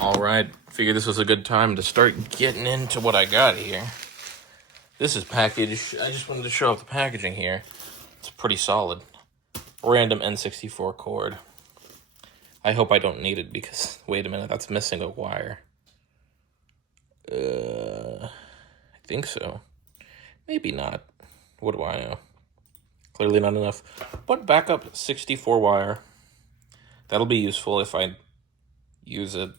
Alright, figured this was a good time to start getting into what I got here. This is packaged. I just wanted to show off the packaging here. It's pretty solid. Random n64 cord. I hope I don't need it because, wait a minute, that's missing a wire. I think so. Maybe not. What do I know? Clearly not enough. But backup 64 wire. That'll be useful if I use it.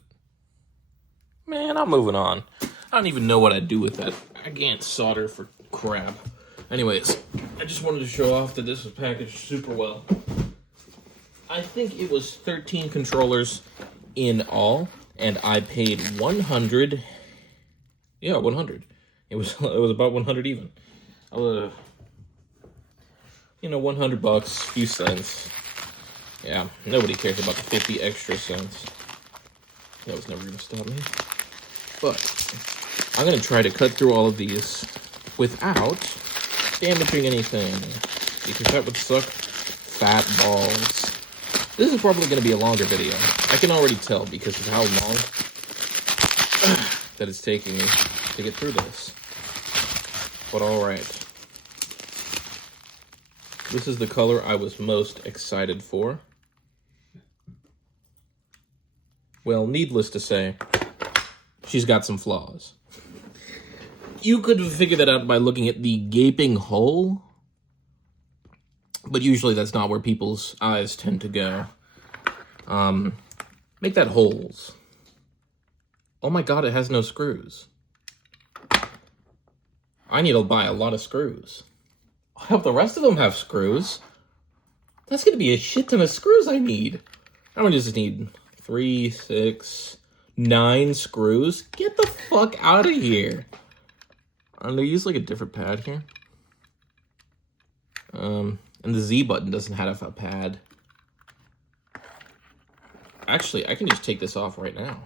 Man, I'm moving on. I don't even know what I'd do with that. I can't solder for crap. Anyways, I just wanted to show off that this was packaged super well. I think it was 13 controllers in all, and I paid 100. Yeah, 100. It was about 100 even. 100 bucks, few cents. Yeah, nobody cares about the 50 extra cents. That was never gonna stop me. But I'm gonna try to cut through all of these without damaging anything, because that would suck fat balls. This is probably gonna be a longer video. I can already tell because of how long that it's taking me to get through this. But alright. This is the color I was most excited for. Well, needless to say, she's got some flaws. You could figure that out by looking at the gaping hole, but usually that's not where people's eyes tend to go. Make that holes. Oh my god, it has no screws. I need to buy a lot of screws. I hope the rest of them have screws. That's gonna be a shit ton of screws I need. I would just need 3, 6, 9 screws. Get the fuck out of here. I'm gonna use like a different pad here. And the Z button doesn't have a pad. Actually, I can just take this off right now.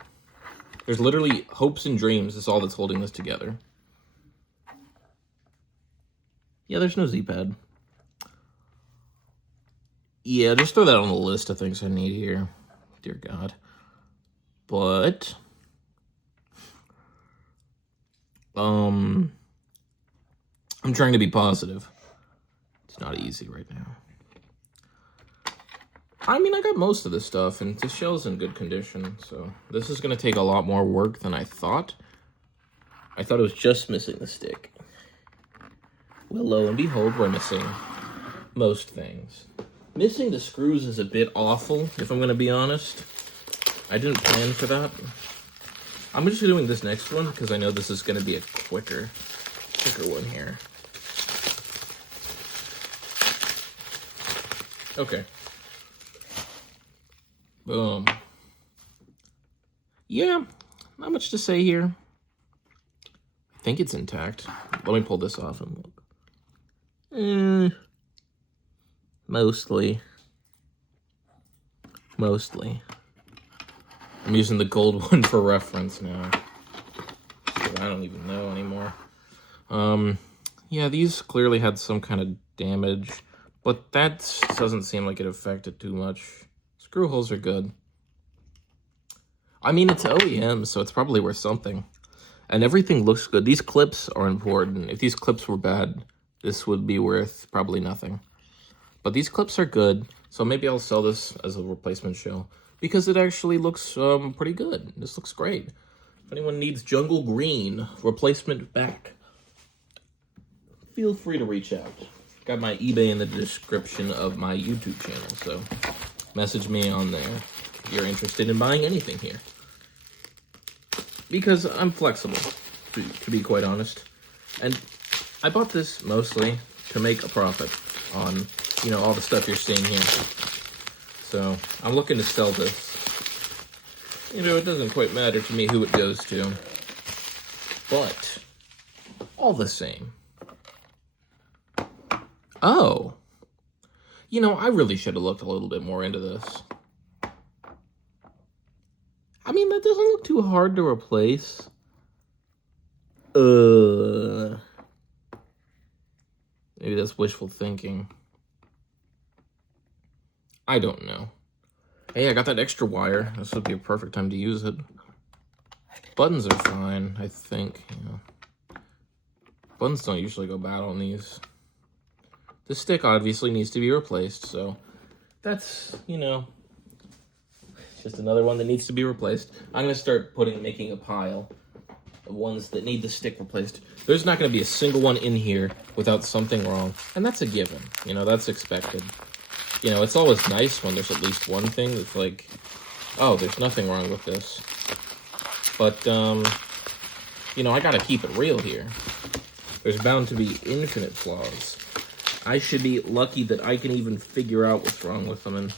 There's literally hopes and dreams. That's all that's holding this together. Yeah, there's no Z pad. Yeah, just throw that on the list of things I need here. Dear God. But I'm trying to be positive. It's not easy right now. I mean, I got most of this stuff, and the shell's in good condition, so this is going to take a lot more work than I thought. I thought it was just missing the stick. Well, lo and behold, we're missing most things. Missing the screws is a bit awful, if I'm going to be honest. I didn't plan for that. I'm just doing this next one because I know this is going to be a quicker one here. Okay. Boom. Yeah, not much to say here. I think it's intact. Let me pull this off and look. Mostly. I'm using the gold one for reference now. I don't even know anymore. Yeah, these clearly had some kind of damage, but that doesn't seem like it affected too much. Screw holes are good. I mean, it's OEM, so it's probably worth something. And everything looks good. These clips are important. If these clips were bad, this would be worth probably nothing. But these clips are good, so maybe I'll sell this as a replacement shell, because it actually looks pretty good. This looks great. If anyone needs jungle green replacement back, feel free to reach out. Got my eBay in the description of my YouTube channel, so message me on there if you're interested in buying anything here. Because I'm flexible, to be quite honest. And I bought this mostly to make a profit on, all the stuff you're seeing here. So I'm looking to sell this. It doesn't quite matter to me who it goes to. But all the same. Oh. I really should have looked a little bit more into this. I mean, that doesn't look too hard to replace. Maybe that's wishful thinking. I don't know. Hey, I got that extra wire. This would be a perfect time to use it. Buttons are fine, I think. Yeah. Buttons don't usually go bad on these. The stick obviously needs to be replaced, so that's, you know, just another one that needs to be replaced. I'm going to start making a pile of ones that need the stick replaced. There's not going to be a single one in here without something wrong, and that's a given. You know, that's expected. You know, it's always nice when there's at least one thing that's like, oh, there's nothing wrong with this. But, you know, I gotta keep it real here. There's bound to be infinite flaws. I should be lucky that I can even figure out what's wrong with them in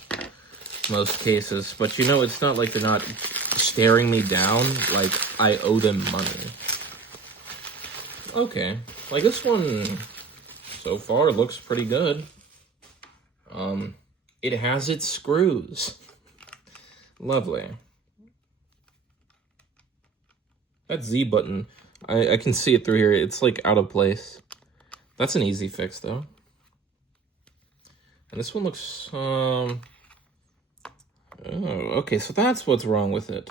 most cases. But, you know, it's not like they're not staring me down like I owe them money. Okay, like this one so far looks pretty good. It has its screws. Lovely. That Z button, I can see it through here. It's like out of place. That's an easy fix though. And this one looks, oh, okay, so that's what's wrong with it.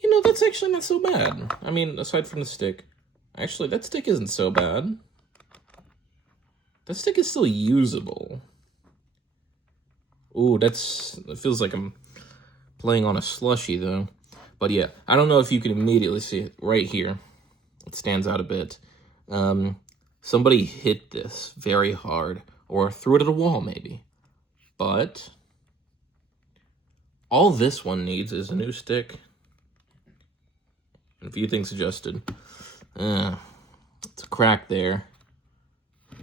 You know, that's actually not so bad. I mean, aside from the stick. Actually, that stick isn't so bad. That stick is still usable. Ooh, it feels like I'm playing on a slushie, though. But yeah, I don't know if you can immediately see it right here. It stands out a bit. Somebody hit this very hard, or threw it at a wall, maybe. But all this one needs is a new stick. And a few things adjusted. It's a crack there.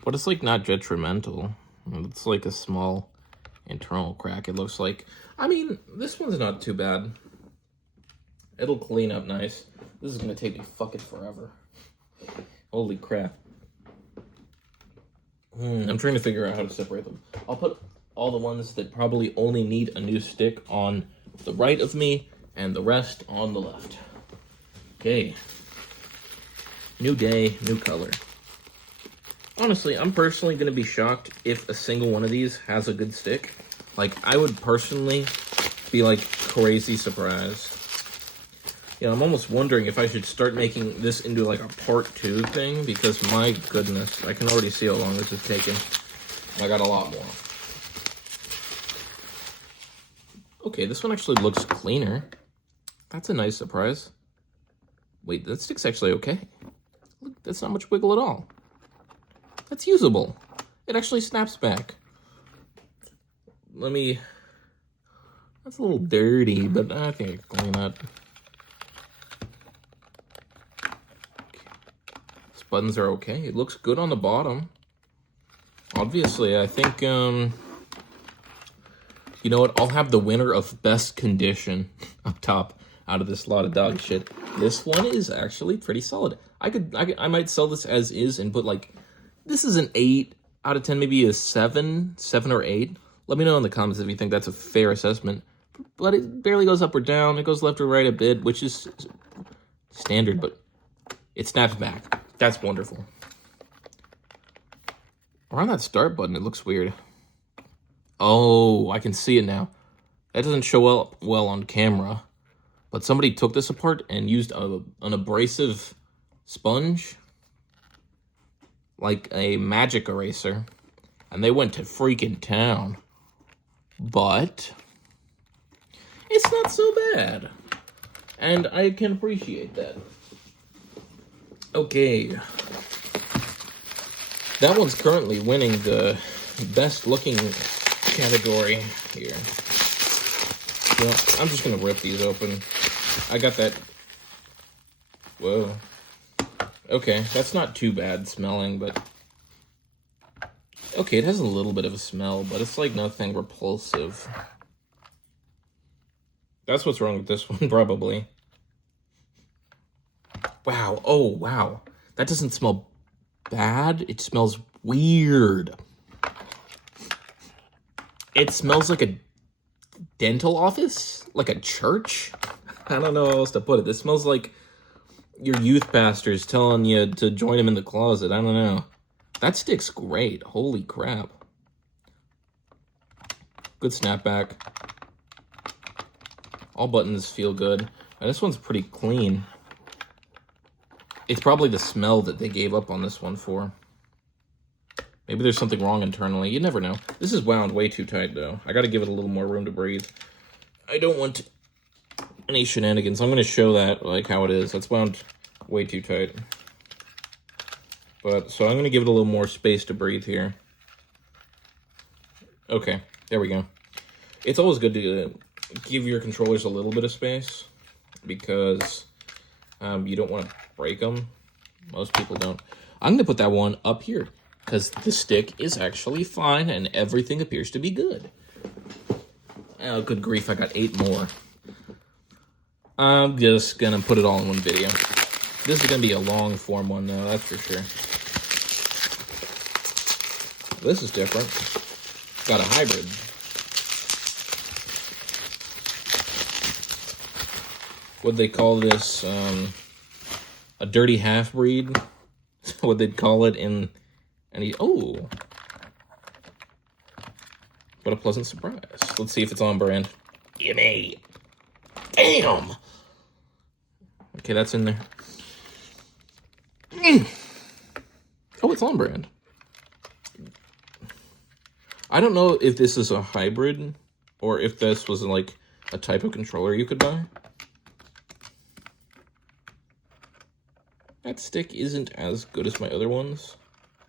But it's like not detrimental. It's like a small internal crack, it looks like. I mean, this one's not too bad. It'll clean up nice. This is gonna take me fucking forever. Holy crap. I'm trying to figure out how to separate them. I'll put all the ones that probably only need a new stick on the right of me, and the rest on the left. Okay. New day, new color. Honestly, I'm personally going to be shocked if a single one of these has a good stick. Like, I would personally be, like, crazy surprised. You know, I'm almost wondering if I should start making this into, like, a part 2 thing, because, my goodness, I can already see how long this is taking. I got a lot more. Okay, this one actually looks cleaner. That's a nice surprise. Wait, that stick's actually okay. Look, that's not much wiggle at all. That's usable. It actually snaps back. That's a little dirty, but I think I can clean that. These buttons are okay. It looks good on the bottom. Obviously, I think, you know what? I'll have the winner of best condition up top out of this lot of dog shit. This one is actually pretty solid. I might sell this as is and put, like, this is an 8 out of 10, maybe a 7 or 8. Let me know in the comments if you think that's a fair assessment. But it barely goes up or down. It goes left or right a bit, which is standard, but it snaps back. That's wonderful. Around that start button, it looks weird. Oh, I can see it now. That doesn't show well on camera. But somebody took this apart and used an abrasive sponge, like a magic eraser, and they went to freaking town. But it's not so bad, and I can appreciate that. Okay, that one's currently winning the best looking category here. You know, I'm just gonna rip these open. I got that. Whoa. Okay, that's not too bad smelling, but okay, it has a little bit of a smell, but it's like nothing repulsive. That's what's wrong with this one, probably. Wow, oh wow. That doesn't smell bad, it smells weird. It smells like a dental office? Like a church? I don't know how else to put it. This smells like your youth pastor's telling you to join him in the closet. I don't know. That stick's great. Holy crap. Good snapback. All buttons feel good. And this one's pretty clean. It's probably the smell that they gave up on this one for. Maybe there's something wrong internally. You never know. This is wound way too tight, though. I gotta give it a little more room to breathe. I don't want any shenanigans. I'm gonna show that, like, how it is. It's wound way too tight. But, so I'm gonna give it a little more space to breathe here. Okay, there we go. It's always good to give your controllers a little bit of space, because you don't want to break them. Most people don't. I'm gonna put that one up here, because the stick is actually fine and everything appears to be good. Oh, good grief, I got 8 more. I'm just gonna put it all in one video. This is gonna be a long form one though, that's for sure. This is different. Got a hybrid. What'd they call this? A dirty half-breed? What they'd call it in... Oh! What a pleasant surprise. Let's see if it's on brand. Gimme! Damn! Okay, that's in there. Oh, it's on brand. I don't know if this is a hybrid, or if this was like a type of controller you could buy. That stick isn't as good as my other ones.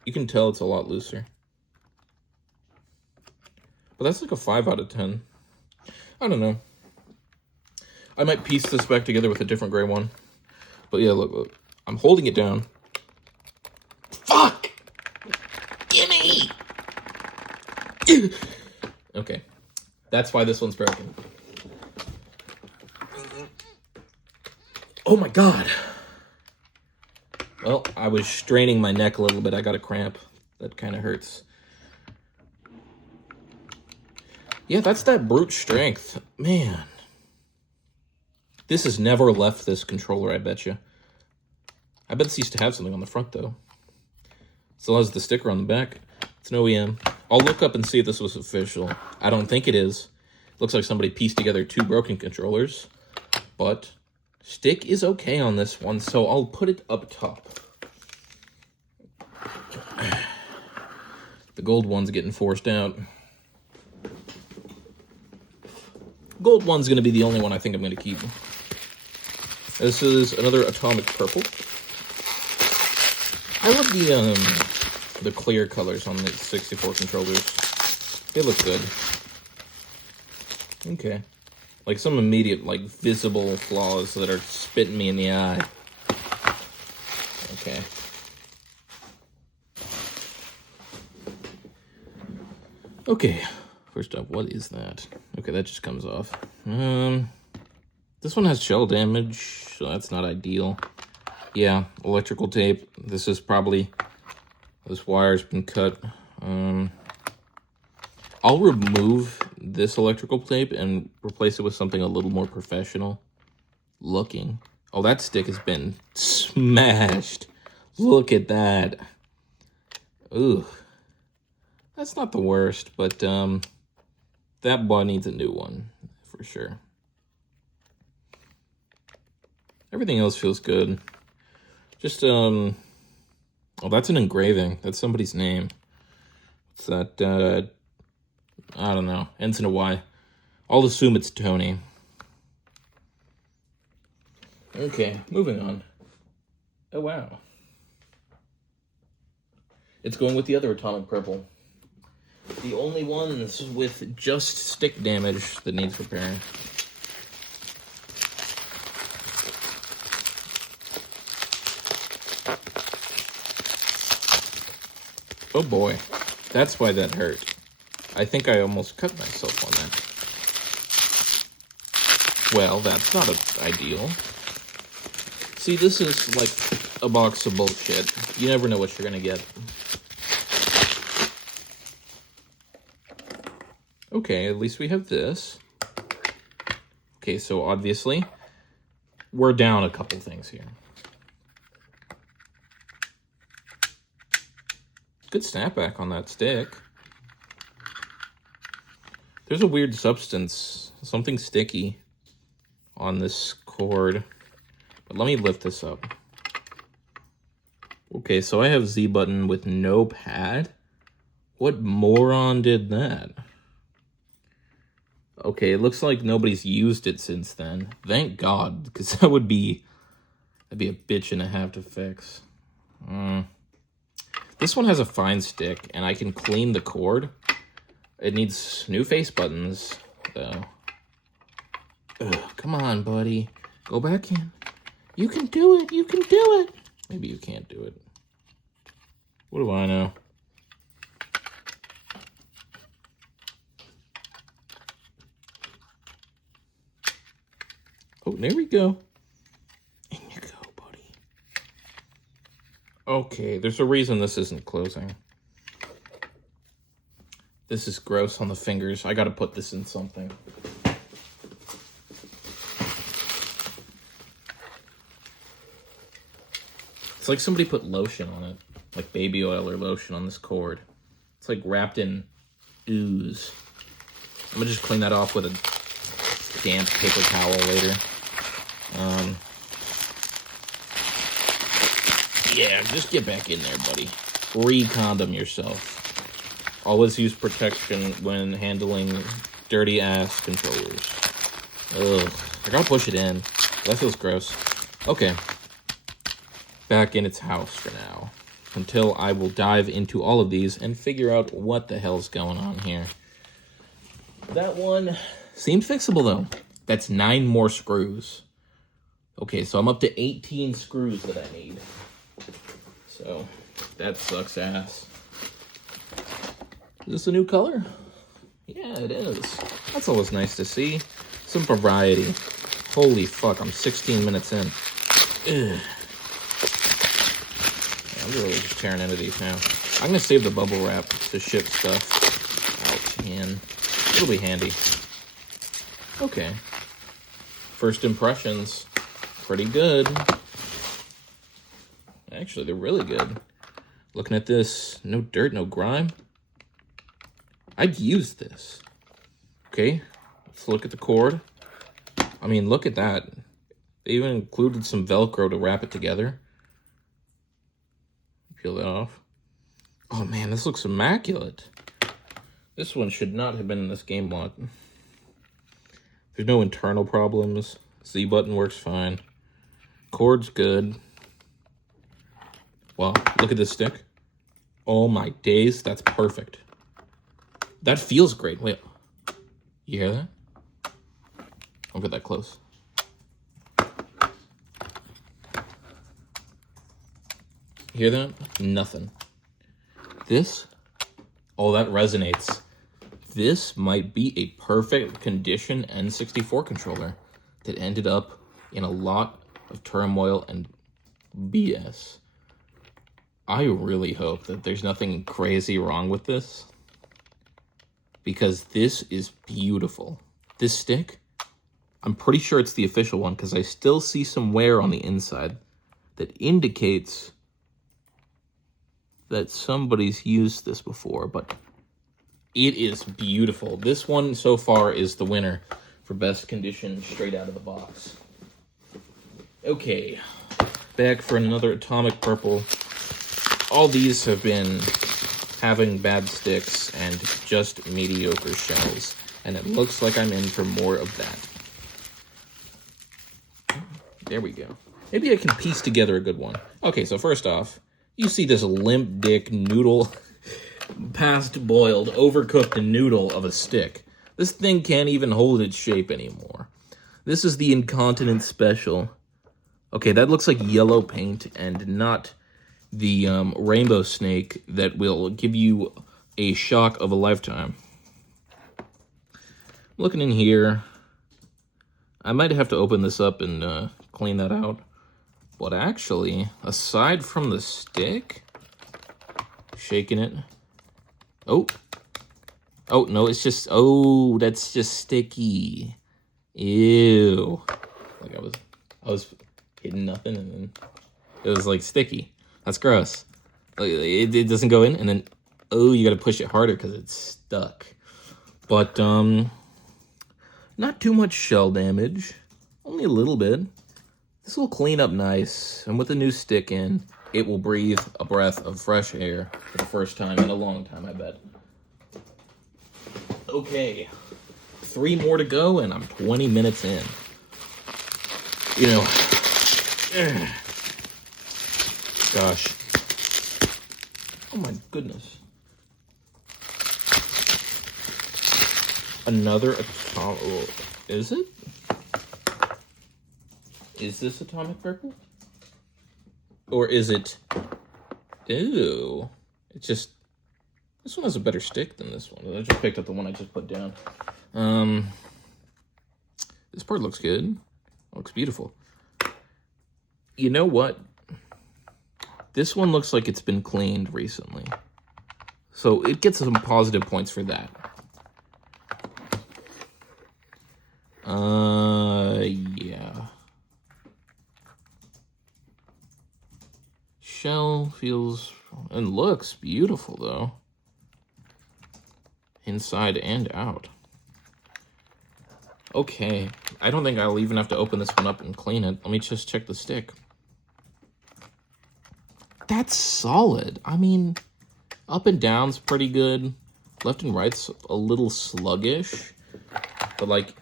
You can tell it's a lot looser. But that's like a 5 out of 10. I don't know. I might piece this back together with a different gray one. But yeah, look. I'm holding it down. Fuck! Gimme! Okay. That's why this one's broken. Oh my god! Well, I was straining my neck a little bit. I got a cramp. That kind of hurts. Yeah, that's that brute strength. Man. This has never left this controller, I bet you. I bet this used to have something on the front, though. Still has the sticker on the back. It's an OEM. I'll look up and see if this was official. I don't think it is. Looks like somebody pieced together 2 broken controllers. But stick is okay on this one, so I'll put it up top. The gold one's getting forced out. Gold one's going to be the only one I think I'm going to keep. This is another atomic purple. I love the clear colors on the 64 controllers. They look good. Okay. Like some immediate, like, visible flaws that are spitting me in the eye. Okay. Okay. First up, what is that? Okay, that just comes off. This one has shell damage, so that's not ideal. Yeah, electrical tape. This is probably... This wire's been cut. I'll remove this electrical tape and replace it with something a little more professional looking. Oh, that stick has been smashed. Look at that. Ooh. That's not the worst, but that one needs a new one for sure. Everything else feels good. Just, oh, that's an engraving. That's somebody's name. It's that, I don't know. Ends in a Y. I'll assume it's Tony. Okay, moving on. Oh, wow. It's going with the other atomic purple. The only ones with just stick damage that needs repairing. Oh boy, that's why that hurt. I think I almost cut myself on that. Well, that's not ideal. See, this is like a box of bullshit. You never know what you're gonna get. Okay, at least we have this. Okay, so obviously, we're down a couple things here. Good snapback on that stick. There's a weird substance, something sticky. on this cord. But let me lift this up. Okay, so I have Z button with no pad. What moron did that? Okay, it looks like nobody's used it since then. Thank God, because that'd be a bitch and a half to fix. This one has a fine stick, and I can clean the cord. It needs new face buttons, though. Ugh, come on, buddy. Go back in. You can do it. You can do it. Maybe you can't do it. What do I know? Oh, there we go. In you go, buddy. Okay, there's a reason this isn't closing. This is gross on the fingers. I gotta put this in something. It's like somebody put lotion on it. Like baby oil or lotion on this cord. It's like wrapped in ooze. I'm gonna just clean that off with a damp paper towel later. Yeah, just get back in there, buddy. Re-condom yourself. Always use protection when handling dirty-ass controllers. Ugh, I gotta push it in. That feels gross. Okay. Back in its house for now. Until I will dive into all of these and figure out what the hell's going on here. That one seems fixable, though. That's 9 more screws. Okay, so I'm up to 18 screws that I need. So, that sucks ass. Is this a new color? Yeah, it is. That's always nice to see. Some variety. Holy fuck, I'm 16 minutes in. Ugh. I'm really just tearing into these now. I'm gonna save the bubble wrap to ship stuff out in. It'll be handy. Okay. First impressions. Pretty good. Actually, they're really good. Looking at this, no dirt, no grime. I'd use this. Okay, let's look at the cord. I mean, look at that. They even included some Velcro to wrap it together. Peel that off. Oh man, this looks immaculate. This one should not have been in this game block. There's no internal problems. Z button works fine. Cord's good. Wow, look at this stick. Oh my days, that's perfect. That feels great. Wait, you hear that? Don't get that close. Hear that? Nothing. This, oh, that resonates. This might be a perfect condition n64 controller that ended up in a lot of turmoil and BS. I really hope that there's nothing crazy wrong with this, because this is beautiful. This stick, I'm pretty sure it's the official one because I still see some wear on the inside that indicates that somebody's used this before, but it is beautiful. This one so far is the winner for best condition straight out of the box. Okay, back for another Atomic Purple. All these have been having bad sticks and just mediocre shells, and it looks like I'm in for more of that. There we go. Maybe I can piece together a good one. Okay, so first off, you see this limp dick noodle, past boiled, overcooked noodle of a stick. This thing can't even hold its shape anymore. This is the Incontinent Special. Okay, that looks like yellow paint and not the rainbow snake that will give you a shock of a lifetime. Looking in here, I might have to open this up and clean that out. But actually, aside from the stick, shaking it. Oh, no, it's just, oh, that's just sticky. Ew. Like I was hitting nothing and then it was like sticky. That's gross. Like, it doesn't go in and then, oh, you gotta push it harder because it's stuck. But, not too much shell damage. Only a little bit. This will clean up nice, and with the new stick in, it will breathe a breath of fresh air for the first time in a long time, I bet. Okay, 3 more to go, and I'm 20 minutes in. You know, gosh. Oh my goodness. Another atomic, is it? Is this atomic purple? Or is it, ew. It's just, this one has a better stick than this one. I just picked up the one I just put down. This part looks good. Looks beautiful. You know what? This one looks like it's been cleaned recently. So it gets some positive points for that. Yeah. Shell feels and looks beautiful though. Inside and out. Okay, I don't think I'll even have to open this one up and clean it. Let me just check the stick. That's solid. I mean, up and down's pretty good. Left and right's a little sluggish. But like,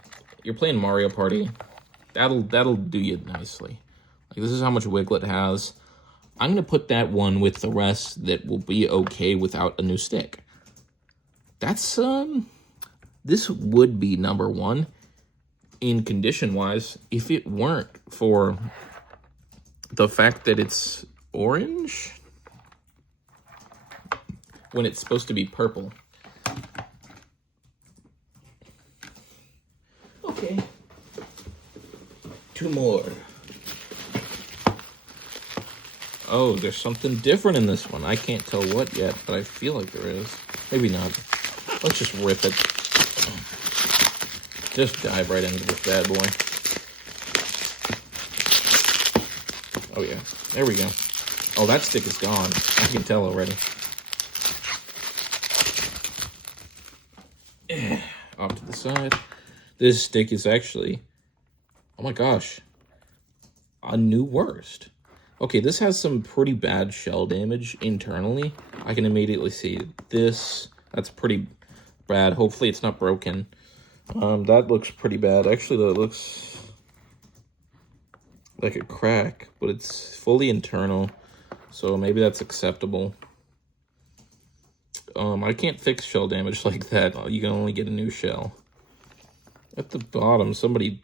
you're playing Mario Party. That'll do you nicely. Like, this is how much wiggle it has. I'm gonna put that one with the rest that will be okay without a new stick. That's, this would be number 1 in condition-wise if it weren't for the fact that it's orange when it's supposed to be purple. Okay. 2 more. Oh, there's something different in this one. I can't tell what yet, but I feel like there is. Maybe not. Let's just rip it. Just dive right into this bad boy. Oh yeah, there we go. Oh, that stick is gone. I can tell already. Off to the side. This stick is actually, oh my gosh, a new worst. Okay, this has some pretty bad shell damage internally. I can immediately see this. That's pretty bad. Hopefully it's not broken. That looks pretty bad. Actually, that looks like a crack, but it's fully internal, so maybe that's acceptable. I can't fix shell damage like that. You can only get a new shell. At the bottom, somebody...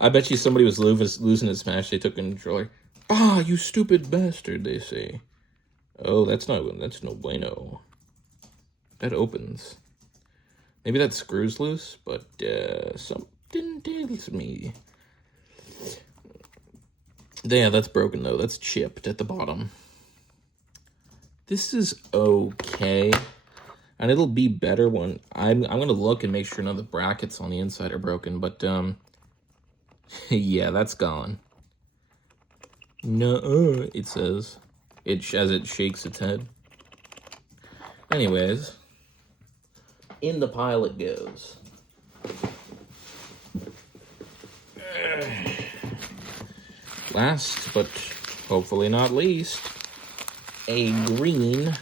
I bet you somebody was losing a Smash. They took a controller. Ah, you stupid bastard, they say. Oh, that's no bueno. That opens. Maybe that screw's loose, but something tells me. Yeah, that's broken though. That's chipped at the bottom. This is okay. And it'll be better when I'm gonna look and make sure none of the brackets on the inside are broken, but yeah, that's gone. No, it says. As it shakes its head. Anyways, in the pile it goes. Last, but hopefully not least, a green.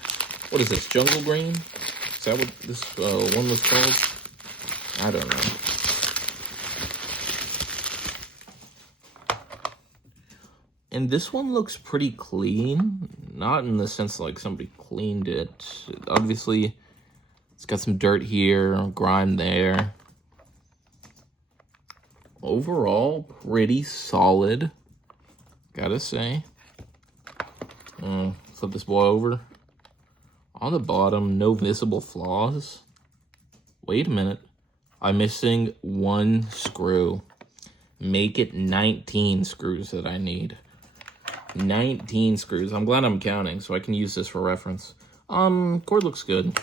What is this, jungle green? Is that what this one was called? I don't know. And this one looks pretty clean. Not in the sense like somebody cleaned it. Obviously, it's got some dirt here, grime there. Overall, pretty solid, gotta say. Flip this boy over. On the bottom, no visible flaws. Wait a minute. I'm missing 1 screw. Make it 19 screws that I need. 19 screws. I'm glad I'm counting, so I can use this for reference. Cord looks good.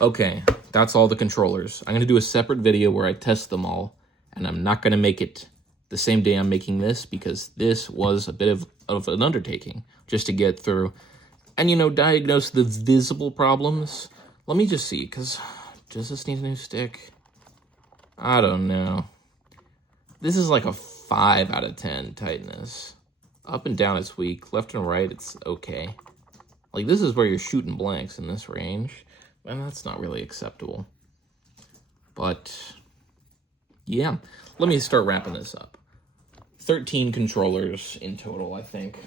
Okay, that's all the controllers. I'm gonna do a separate video where I test them all, and I'm not gonna make it the same day I'm making this, because this was a bit of an undertaking just to get through and, you know, diagnose the visible problems. Let me just see, because does this need a new stick? I don't know. This is like a 5 out of 10 tightness. Up and down it's weak. Left and right it's okay. Like, this is where you're shooting blanks in this range. And that's not really acceptable. But, yeah. Let me start wrapping this up. 13 controllers in total, I think.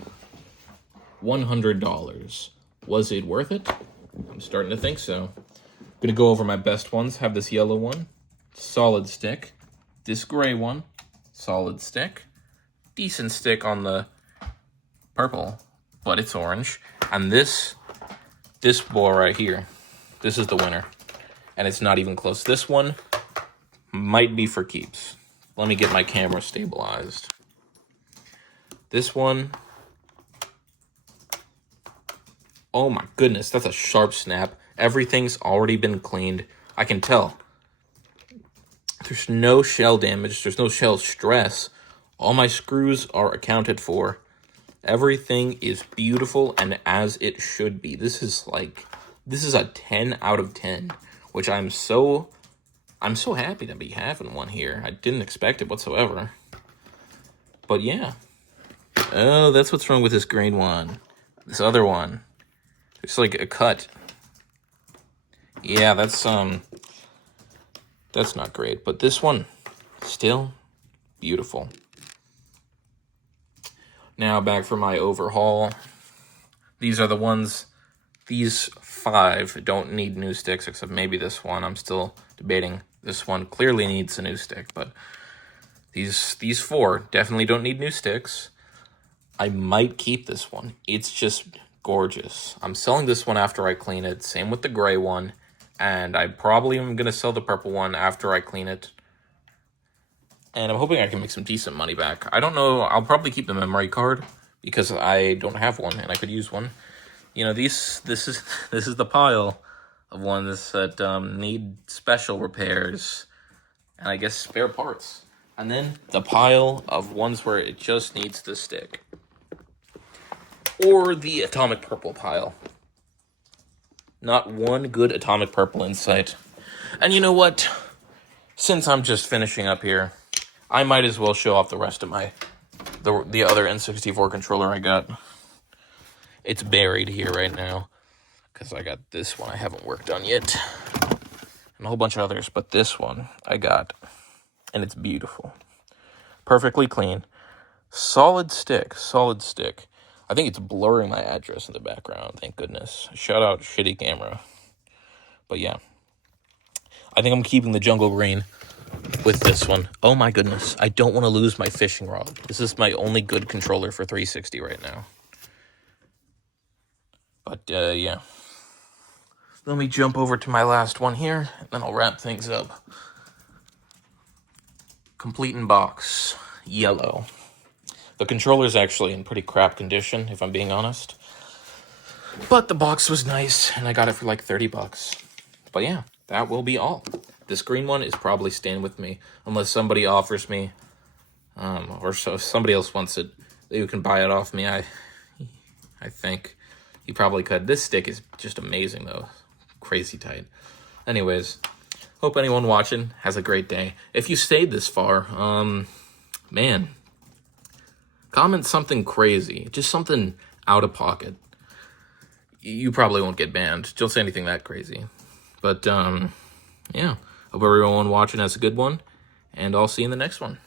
$100. Was it worth it? I'm starting to think so. I'm gonna go over my best ones. Have this yellow one. Solid stick. This gray one. Solid stick. Decent stick on the purple, but it's orange. And this ball right here, this is the winner. And it's not even close. This one might be for keeps. Let me get my camera stabilized. This one, oh my goodness, that's a sharp snap. Everything's already been cleaned. I can tell. There's no shell damage. There's no shell stress. All my screws are accounted for. Everything is beautiful and as it should be. This is a 10 out of 10, which I'm so happy to be having one here. I didn't expect it whatsoever. But yeah. Oh, that's what's wrong with this green one. This other one. It's like a cut. Yeah, that's not great. But this one, still beautiful. Now back for my overhaul. These are the ones, these 5 don't need new sticks, except maybe this one. I'm still debating. This one clearly needs a new stick, but these 4 definitely don't need new sticks. I might keep this one. It's just gorgeous. I'm selling this one after I clean it. Same with the gray one. And I probably am going to sell the purple one after I clean it. And I'm hoping I can make some decent money back. I don't know. I'll probably keep the memory card because I don't have one and I could use one. You know, this is the pile of ones that need special repairs and I guess spare parts. And then the pile of ones where it just needs the stick. Or the atomic purple pile. Not one good atomic purple in sight. And you know what? Since I'm just finishing up here, I might as well show off the rest of the other N64 controller I got. It's buried here right now because I got this one I haven't worked on yet. And a whole bunch of others, but this one I got. And it's beautiful. Perfectly clean. Solid stick. I think it's blurring my address in the background, thank goodness. Shout out shitty camera. But yeah. I think I'm keeping the jungle green with this one. Oh my goodness, I don't want to lose my fishing rod. This is my only good controller for 360 right now. But yeah. Let me jump over to my last one here, and then I'll wrap things up. Complete in box. Yellow. The controller's actually in pretty crap condition, if I'm being honest. But the box was nice, and I got it for like $30. But yeah, that will be all. This green one is probably staying with me, unless somebody offers me, or so if somebody else wants it, you can buy it off me. I think you probably could. This stick is just amazing, though. Crazy tight. Anyways, hope anyone watching has a great day. If you stayed this far, man, comment something crazy. Just something out of pocket. You probably won't get banned. Don't say anything that crazy. But, yeah. Hope everyone watching has a good one. And I'll see you in the next one.